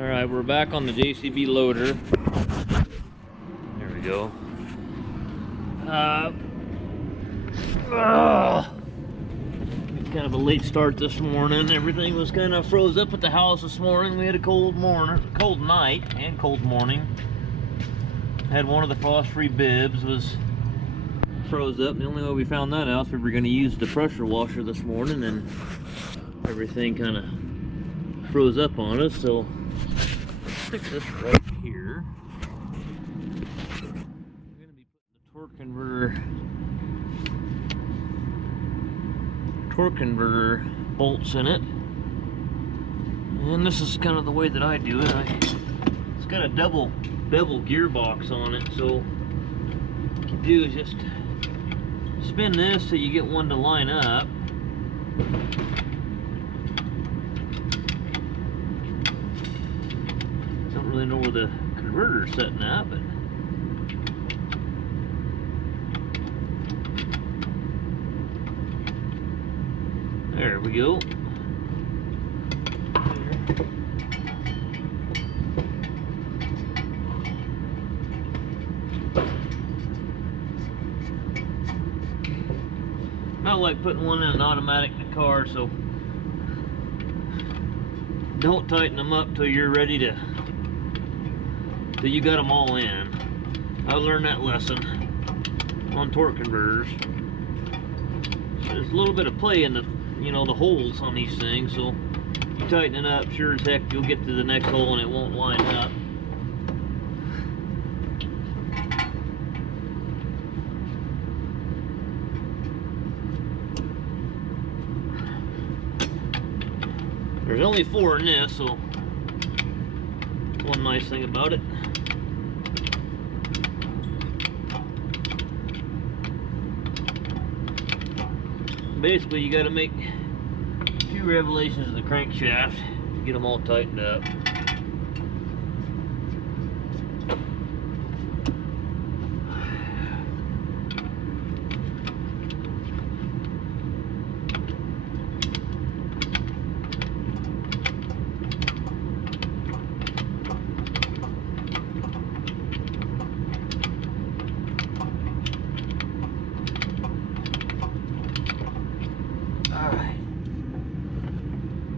Alright, we're back on the JCB loader. There we go. Kind of a late start this morning. Everything was kind of froze up at the house this morning. We had a cold night and cold morning. Had one of the frost-free bibs was froze up. The only way we found that out is we were going to use the pressure washer this morning, and everything kind of froze up on us. So let's stick this right here. We're going to be putting the torque converter bolts in it, and this is kind of the way that I do it. It's got a double bevel gearbox on it, so what you do is just spin this so you get one to line up. Don't really know where the converter's setting at, but there we go. I like putting one in an automatic in the car, so don't tighten them up till you're ready till you got them all in. I learned that lesson on torque converters. There's a little bit of play in the the holes on these things, so you tighten it up, sure as heck you'll get to the next hole and it won't line up. There's only 4 in this, so one nice thing about it. Basically, you got to make 2 revelations of the crankshaft to get them all tightened up.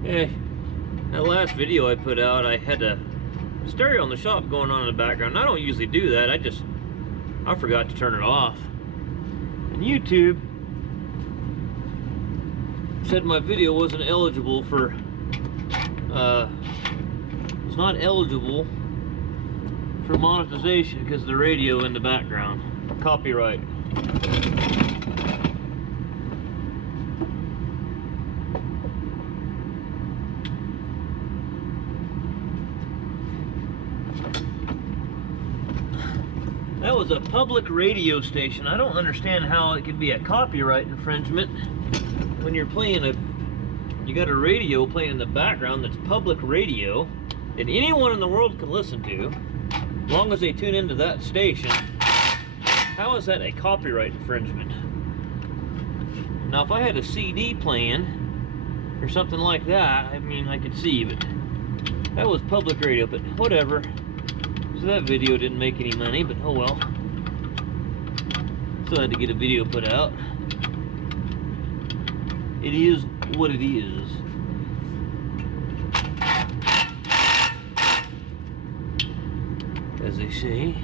Hey, that last video I put out, I had a stereo in the shop going on in the background. I don't usually do that. I forgot to turn it off. And YouTube said my video wasn't eligible for, it's not eligible for monetization because of the radio in the background. Copyright. That was a public radio station. I don't understand how it could be a copyright infringement when you're playing you got a radio playing in the background that's public radio that anyone in the world can listen to, as long as they tune into that station. How is that a copyright infringement? Now, if I had a CD playing or something like that, I mean, I could see, but that was public radio, but whatever. So that video didn't make any money, but oh well. Still had to get a video put out. It is what it is. As they say.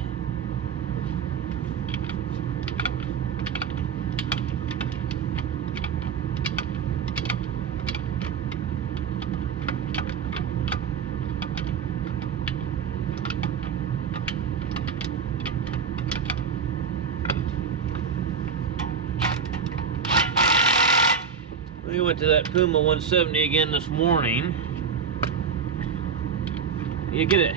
We went to that Puma 170 again this morning. You get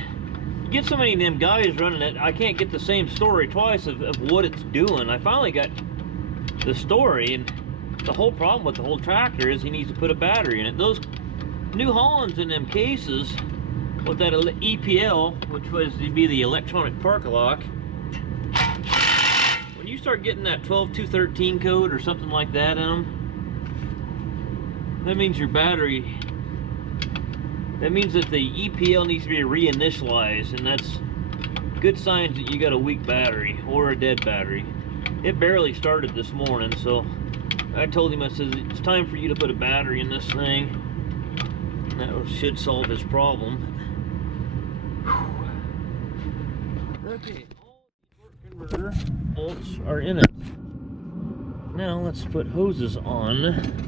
so many of them guys running it, I can't get the same story twice of what it's doing. I finally got the story, and the whole problem with the whole tractor is he needs to put a battery in it. Those New Hollands in them cases with that EPL, which was to be the electronic park lock, when you start getting that 12213 code or something like that in them, that means your battery That means that the EPL needs to be reinitialized, and that's good signs that you got a weak battery or a dead battery. It barely started this morning, so I told him, I said, it's time for you to put a battery in this thing. And that should solve his problem. Okay, all the torque converter bolts are in it. Now let's put hoses on.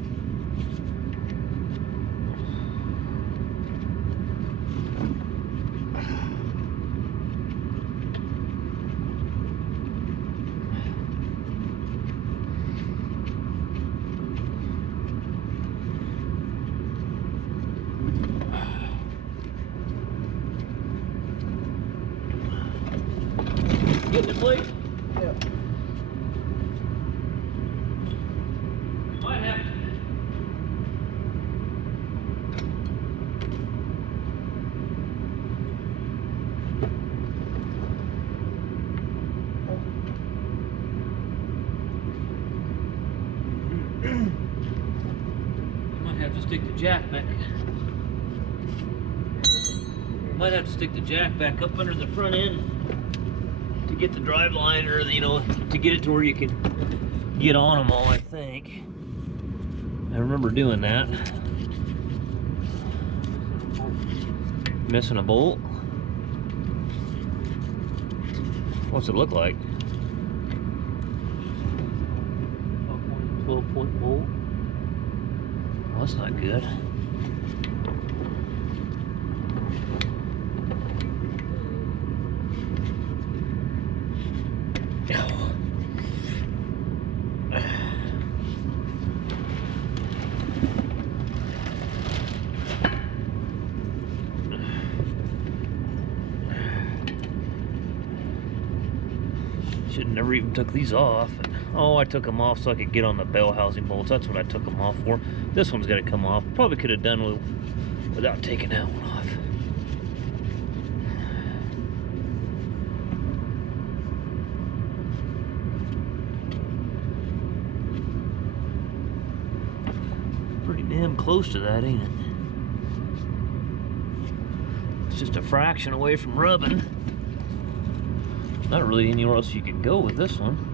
Getting it, please? Yeah. Might have to. Might have to stick the jack back. Might have to stick the jack back up under the front end to get the drive line, or you know, to get it to where you can get on them all. I think I remember doing that. Missing a bolt. What's it look like? 12-point bolt. Well, that's not good. Should have never even took these off. Oh, I took them off so I could get on the bell housing bolts. That's what I took them off for. This one's got to come off. Probably could have done without taking that one off. Pretty damn close to that, ain't it? It's just a fraction away from rubbing. Not really anywhere else you could go with this one.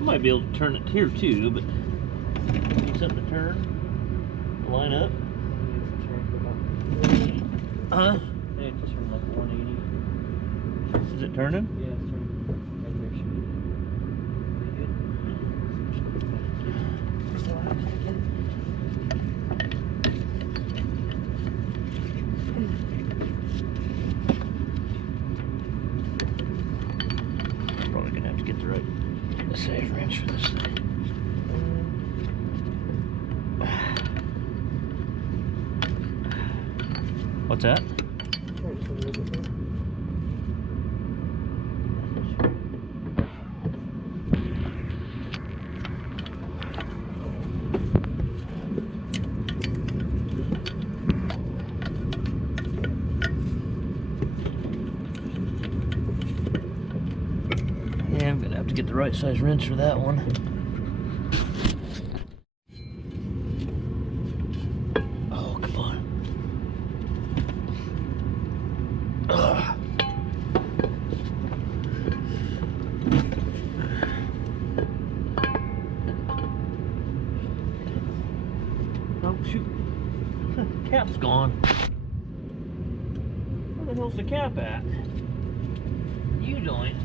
Might be able to turn it here too, but need something to turn, line up. Yeah, it just turned like 180. Is it turning? Yeah, it's turning. Right there should be. Probably gonna have to get the right size wrench for this thing. What's that? Yeah, I'm gonna have to get the right size wrench for that one. Oh, come on. Ugh. Oh, shoot. Cap's gone. Where the hell's the cap at? You doing?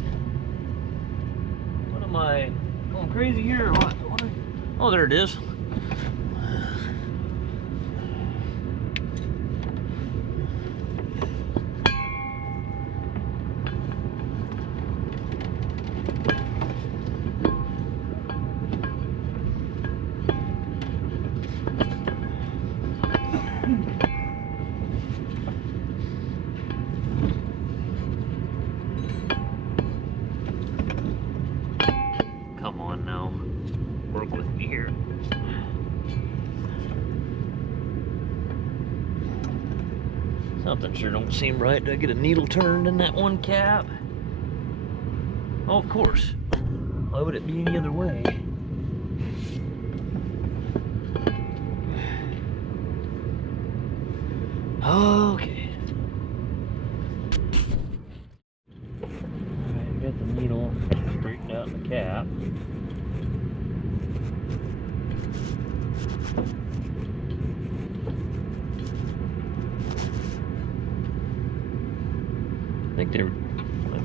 What am I going crazy here or what? Oh, there it is. Something sure don't seem right. Did I get a needle turned in that one cap? Oh, of course. Why would it be any other way? Okay. Alright, got the needle straightened out in the cap.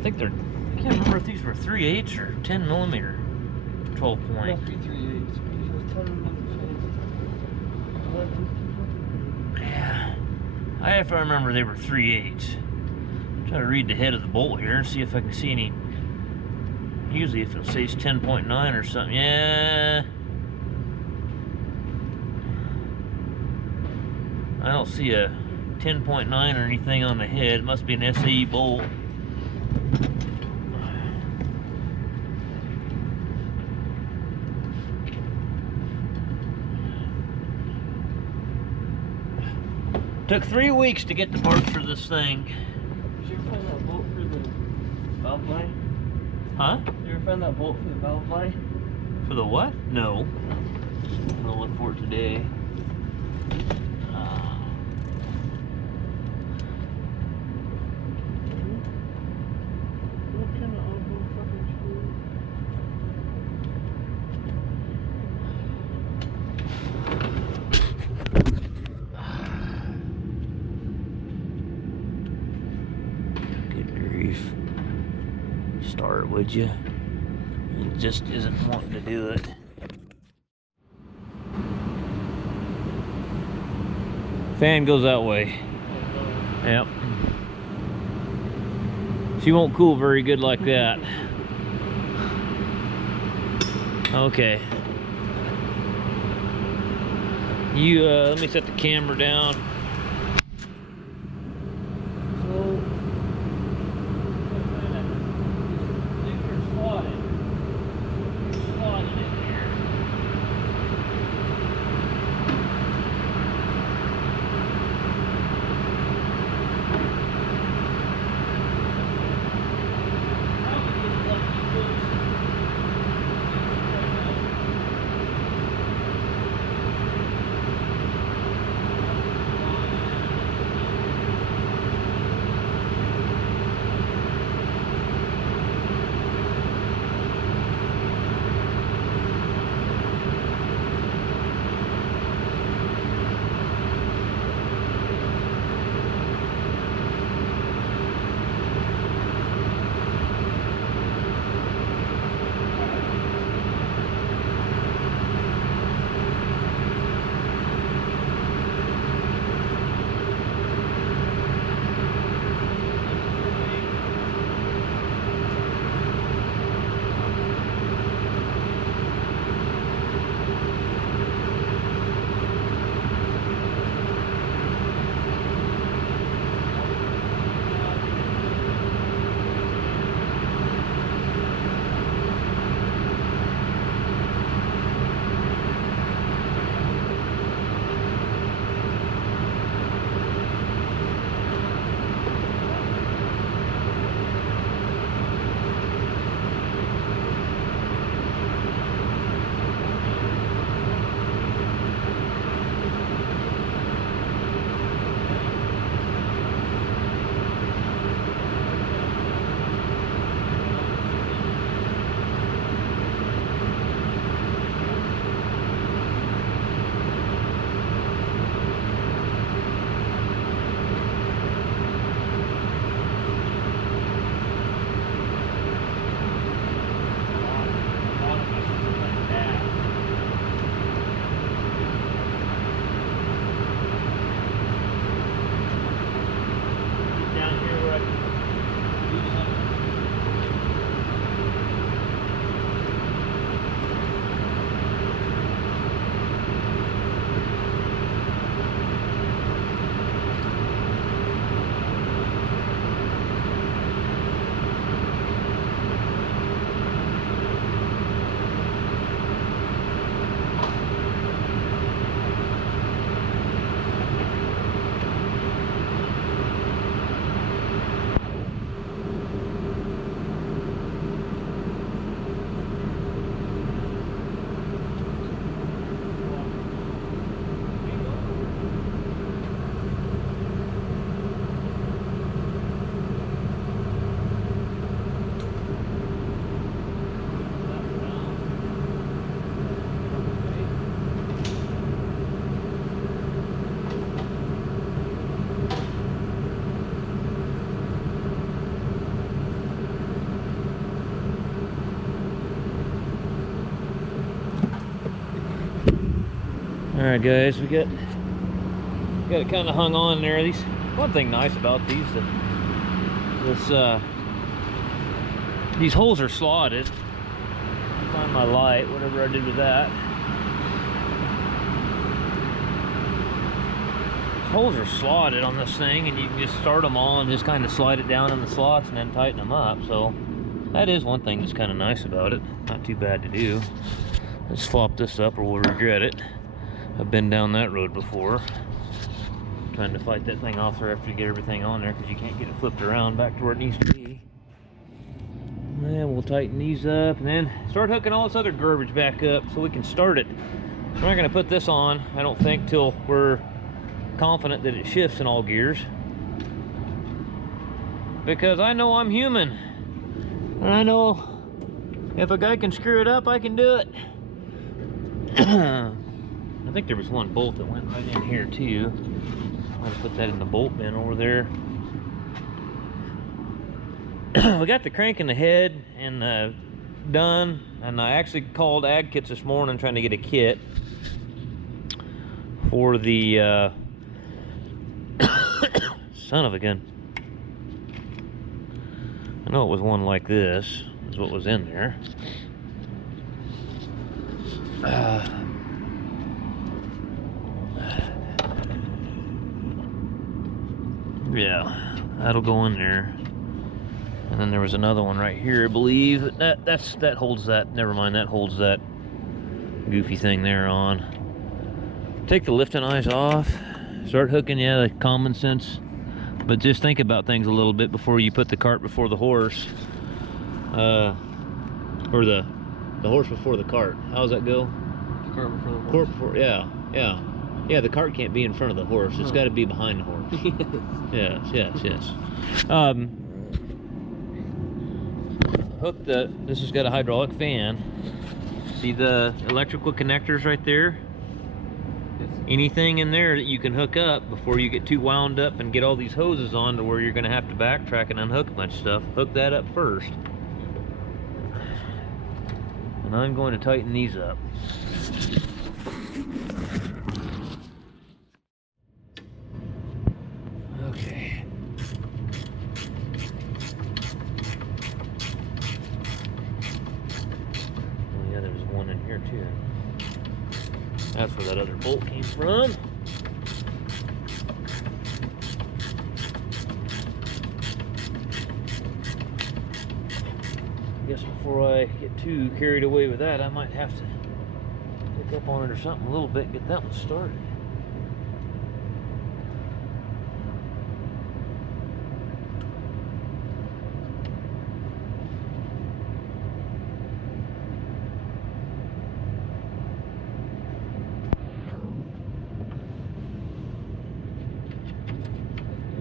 I can't remember if these were 3/8 or 10 millimeter 12 point. Must be 3/8. Yeah, if I remember, they were 3/8. Try to read the head of the bolt here and see if I can see any. Usually, if it says 10.9 or something, yeah. I don't see a 10.9 or anything on the head. It must be an SAE bolt. Took 3 weeks to get the parts for this thing. Did you ever find that bolt for the valve line? Huh? Did you ever find that bolt for the valve line? For the what? No. I'm gonna look for it today. What kind of oddball fucking screw? Good grief. Start, would you? It just isn't wanting to do it. Fan goes that way. Yep. She won't cool very good like that. Okay. You, let me set the camera down. So, they're slotted in here. Alright guys, we got it kind of hung on there. One thing nice about these, these holes are slotted. Find my light, whatever I did with that. These holes are slotted on this thing, and you can just start them all and just kind of slide it down in the slots and then tighten them up. So that is one thing that's kind of nice about it. Not too bad to do. Let's flop this up or we'll regret it. I've been down that road before, trying to fight that thing off there after you get everything on there, because you can't get it flipped around back to where it needs to be. And we'll tighten these up and then start hooking all this other garbage back up so we can start it. We're not going to put this on, I don't think, till we're confident that it shifts in all gears, because I know I'm human, and I know if a guy can screw it up, I can do it. I think there was one bolt that went right in here too. I'm gonna put that in the bolt bin over there. We got the crank in the head and done, and I actually called Ag Kits this morning trying to get a kit for the son of a gun. I know it was one like this is what was in there. Yeah, that'll go in there. And then there was another one right here, I believe. That holds that. Never mind, that holds that goofy thing there on. Take the lifting eyes off. Start hooking, yeah, like common sense. But just think about things a little bit before you put the cart before the horse. Or the horse before the cart. How does that go? The cart before the horse. Cart before, yeah. Yeah, the cart can't be in front of the horse. It's got to be behind the horse. Yes. Hook this has got a hydraulic fan. See the electrical connectors right there? Yes. Anything in there that you can hook up before you get too wound up and get all these hoses on to where you're going to have to backtrack and unhook a bunch of stuff. Hook that up first. And I'm going to tighten these up. Okay. Oh yeah, there's one in here too. That's where that other bolt came from. I guess before I get too carried away with that, I might have to pick up on it or something a little bit and get that one started.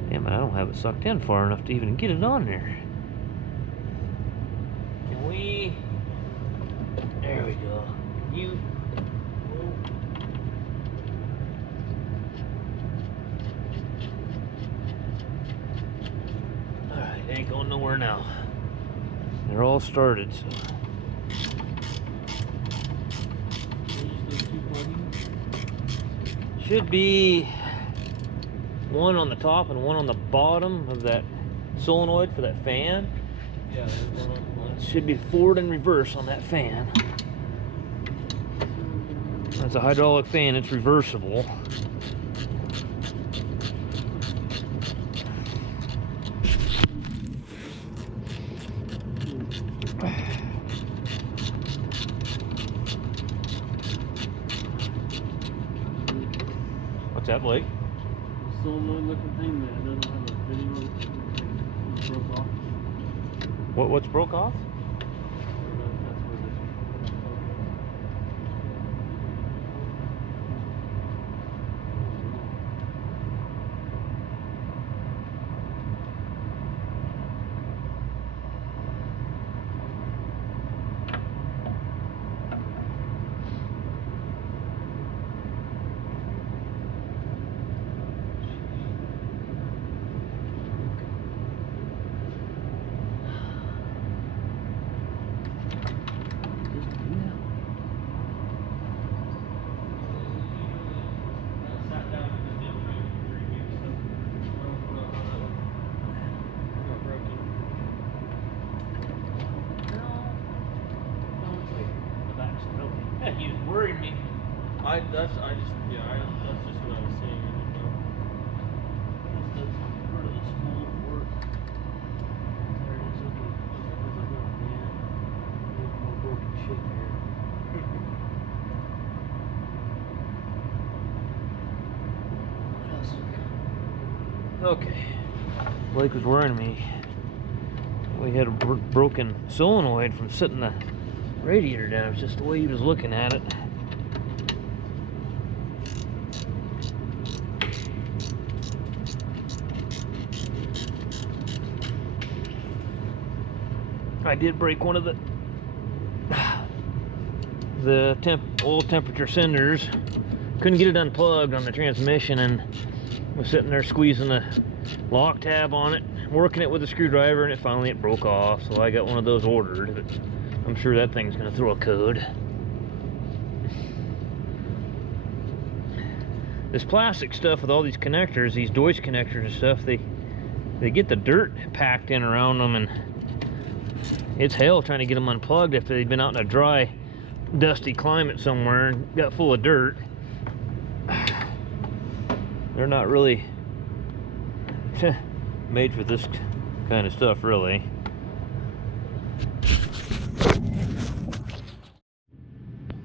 Damn it, I don't have it sucked in far enough to even get it on there. Can we... There we go. You... Alright, it ain't going nowhere now. They're all started, so... Should be one on the top and one on the bottom of that solenoid for that fan. Yeah, there's one on It should be forward and reverse on that fan. That's a hydraulic fan, it's reversible. What's that, Blake? solenoid looking thing that doesn't have a fitting on it. It broke off. What's broke off? That's where the That's just what I was seeing. That's part of the spool for it. There it is. Okay. Man, more broken shit here. What else? Okay. Blake was warning me. We had a broken solenoid from sitting the radiator down. It's just the way he was looking at it. I did break one of the oil temperature senders. Couldn't get it unplugged on the transmission, and was sitting there squeezing the lock tab on it, working it with a screwdriver, and finally it broke off. So I got one of those ordered, but I'm sure that thing's gonna throw a code. This plastic stuff with all these connectors, these Deutsch connectors and stuff, they get the dirt packed in around them, and it's hell trying to get them unplugged if they've been out in a dry, dusty climate somewhere and got full of dirt. They're not really made for this kind of stuff, really.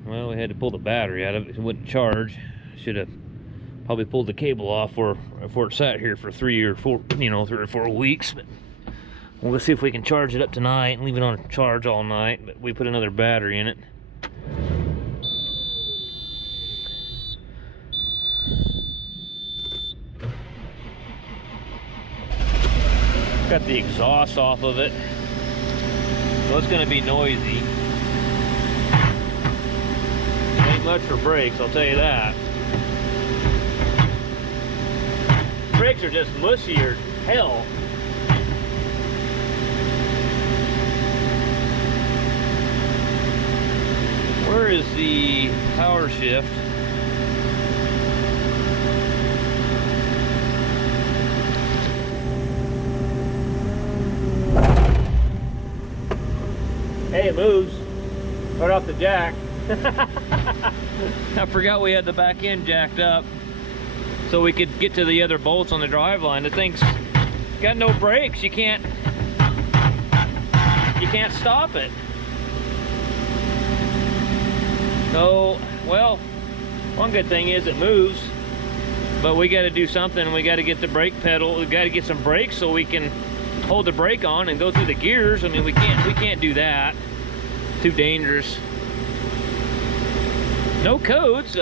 Well, we had to pull the battery out of it. It wouldn't charge. Should have probably pulled the cable off before it sat here for 3 or 4 weeks. But we'll see if we can charge it up tonight and leave it on charge all night. But we put another battery in it. Got the exhaust off of it, so it's going to be noisy. Ain't much for brakes, I'll tell you that. Brakes are just mushier hell. Where is the power shift? Hey, it moves right off the jack. I forgot we had the back end jacked up so we could get to the other bolts on the driveline. The thing's got no brakes. You can't stop it. So, well, one good thing is it moves, but we got to do something. We got to get the brake pedal. We got to get some brakes so we can hold the brake on and go through the gears. I mean, we can't do that. Too dangerous. No codes.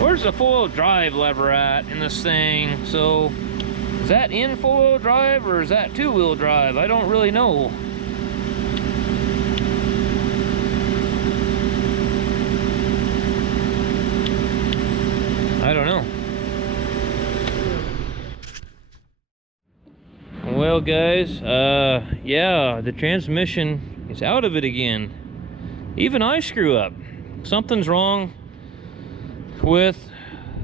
Where's the four-wheel drive lever at in this thing? So, is that in four-wheel drive or is that two-wheel drive? I don't really know. I don't know. Well, guys, yeah, the transmission is out of it again. Even I screw up. Something's wrong with,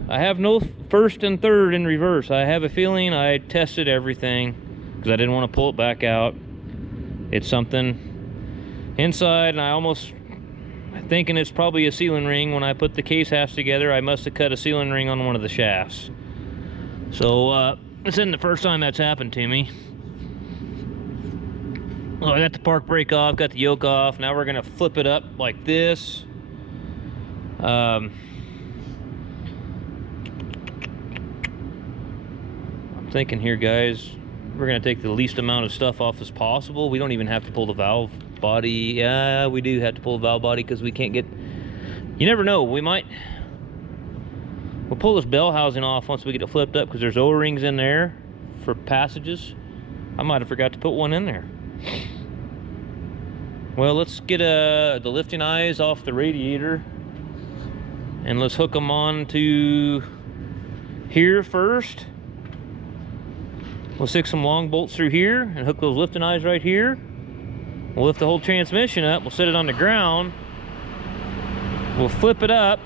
I have no first and third in reverse. I have a feeling I tested everything because I didn't want to pull it back out. It's something inside, and I'm thinking it's probably a sealing ring. When I put the case halves together, I must have cut a sealing ring on one of the shafts. So this isn't the first time that's happened to me. Well, I got the park brake off, got the yoke off. Now we're gonna flip it up like this. I'm thinking here, guys, we're gonna take the least amount of stuff off as possible. We don't even have to pull the valve body. Yeah, we do have to pull the valve body because we can't get, you never know, we'll pull this bell housing off once we get it flipped up because there's O-rings in there for passages. I might have forgot to put one in there. Well, let's get the lifting eyes off the radiator and let's hook them on to here first. We'll stick some long bolts through here and hook those lifting eyes right here. We'll lift the whole transmission up. We'll set it on the ground. We'll flip it up.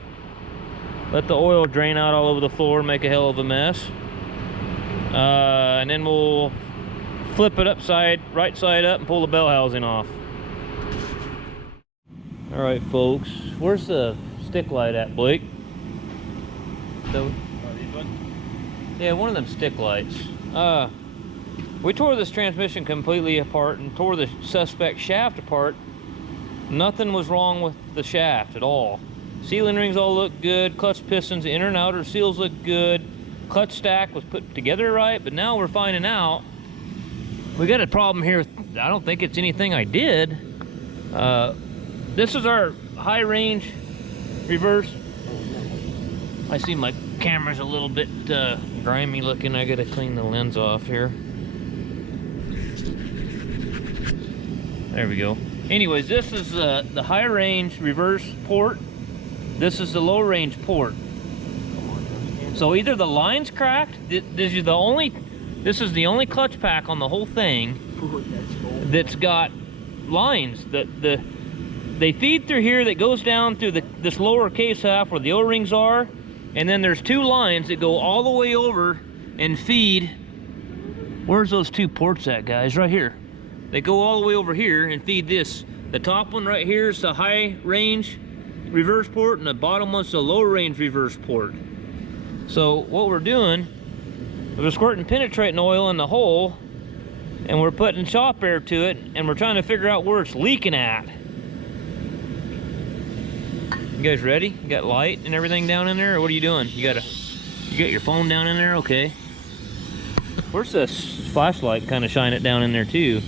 Let the oil drain out all over the floor and make a hell of a mess. And then we'll flip it right side up and pull the bell housing off. All right, folks, where's the stick light at, Blake? Yeah, one of them stick lights. We tore this transmission completely apart and tore the suspect shaft apart. Nothing was wrong with the shaft at all. Sealing rings all look good. Clutch pistons, inner and outer seals look good. Clutch stack was put together right, but now we're finding out we got a problem here. I don't think it's anything I did. This is our high range reverse. I see my camera's a little bit grimy looking. I gotta clean the lens off here. There we go. Anyways, this is the high range reverse port. This is the low range port. So either the line's cracked. This is the only clutch pack on the whole thing that's got lines. They feed through here that goes down through this lower case half where the O-rings are, and then there's two lines that go all the way over and feed. Where's those two ports at, guys? Right here. They go all the way over here and feed this. The top one right here is the high range reverse port, and the bottom one's the low range reverse port. So what we're doing, we're squirting penetrating oil in the hole, and we're putting shop air to it, and we're trying to figure out where it's leaking at. You guys ready? You got light and everything down in there, or what are you doing? You got your phone down in there? Okay. Where's this flashlight? Kind of shine it down in there too.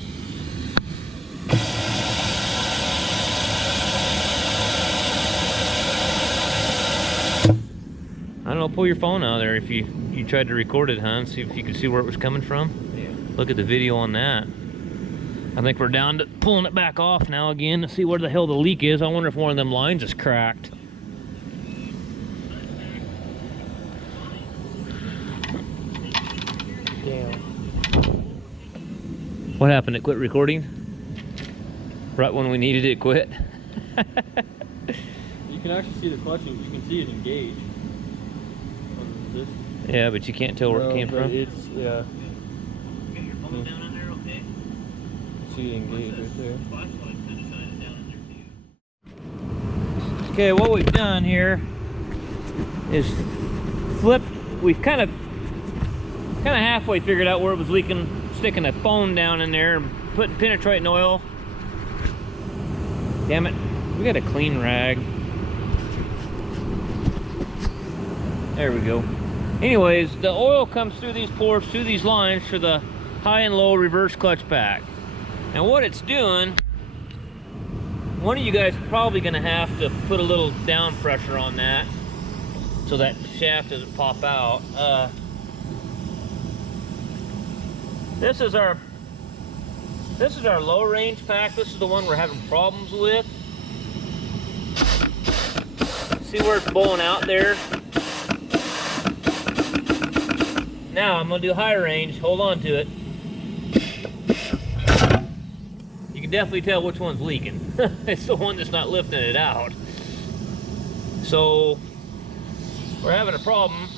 I don't know, pull your phone out of there if you tried to record it, huh? See if you could see where it was coming from. Yeah. Look at the video on that. I think we're down to pulling it back off now again to see where the hell the leak is. I wonder if one of them lines is cracked. Damn. What happened? It quit recording? Right when we needed it quit? You can actually see the clutching. You can see it engaged. Yeah, but you can't tell where it came from. It's, yeah. Get your phone down in there, okay? See it engaged right there. Okay, what we've done here is flip. We've kind of halfway figured out where it was leaking, sticking a phone down in there and putting penetrating oil. Damn it, we got a clean rag. There we go. Anyways, the oil comes through these ports, through these lines for the high and low reverse clutch pack. And what it's doing, one of you guys is probably gonna have to put a little down pressure on that so that shaft doesn't pop out. This is our low range pack. This is the one we're having problems with. See where it's bowling out there? Now I'm gonna do high range. Hold on to it. You can definitely tell which one's leaking. It's the one that's not lifting it out. So we're having a problem.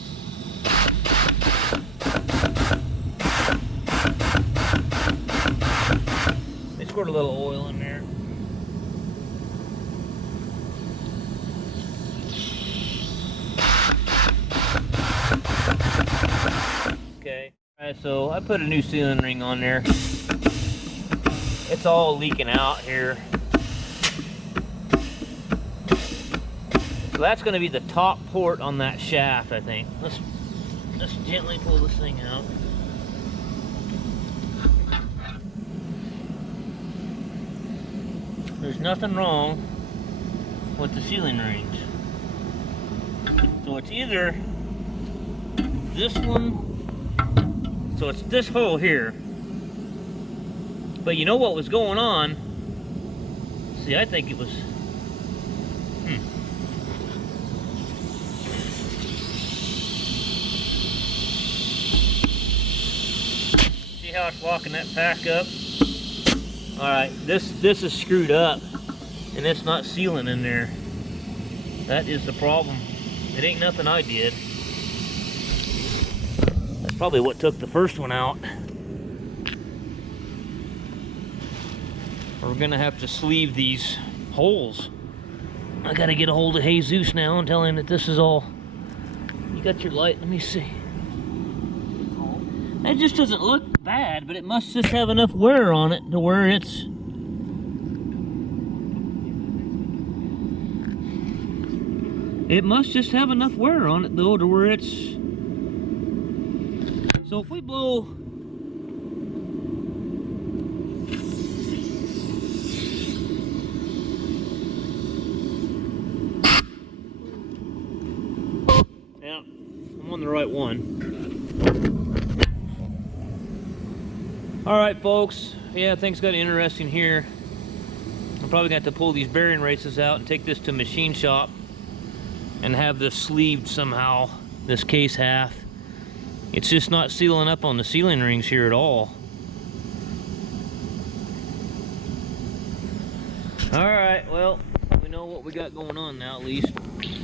They squirt a little oil in there. Okay. Alright, so I put a new sealing ring on there. It's all leaking out here. So that's going to be the top port on that shaft, I think. Let's gently pull this thing out. There's nothing wrong with the sealing rings. So it's either this one, so it's this hole here. But you know what was going on? See, I think it was, See how it's locking that pack up? Alright, this is screwed up and it's not sealing in there. That is the problem. It ain't nothing I did. That's probably what took the first one out. we're gonna have to sleeve these holes. I gotta get a hold of Jesus now and tell him that this is all. You got your light? Let me see. It just doesn't look bad, but it must just have enough wear on it to where it's. It must just have enough wear on it though to where it's. So if we blow. Yeah, I'm on the right one. Alright folks, yeah, things got interesting here. I'm probably going to have to pull these bearing races out and take this to a machine shop and have this sleeved somehow, this case half. It's just not sealing up on the sealing rings here at all. Alright, well, we know what we got going on now at least.